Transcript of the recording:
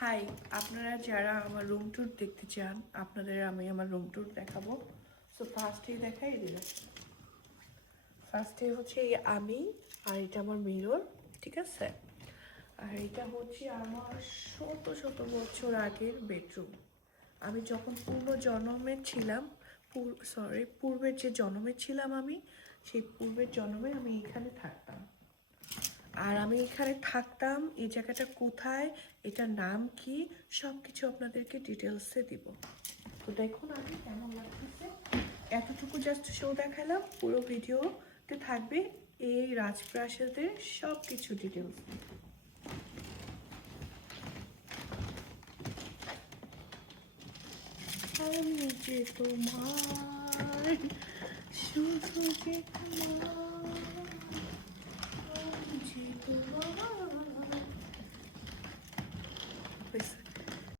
High, আপনারা যারা আমার রুম ট্যুর দেখতে চান আপনাদের আমি আমার রুম ট্যুর দেখাবো। সো ফার্স্টেই দেখাই দিলাম। ফার্স্টে হচ্ছে আমি, আর এটা আমার মিরর, ঠিক আছে। আর এটা হচ্ছে আমার শত শত বছর আগের বেডরুম। আমি যখন পূর্বের যে জন্মে ছিলাম আমি, সেই পূর্বের জন্মে আমি এখানে থাকতাম। আর আমি এখানে থাকতাম, এই জায়গাটা কোথায়, এটার নাম কি, সব কিছু আপনাদেরকে ডিটেলসে দিব। তো দেখুন আমি কেমন লাগতেছে। এতটুকু জাস্ট শো দেখালাম, পুরো ভিডিওতে থাকবে এই রাজপ্রাসাদের সব কিছু ডিটেলস। আমি যে তোমার, শুধু যে তোমার, আমি যে তোমার।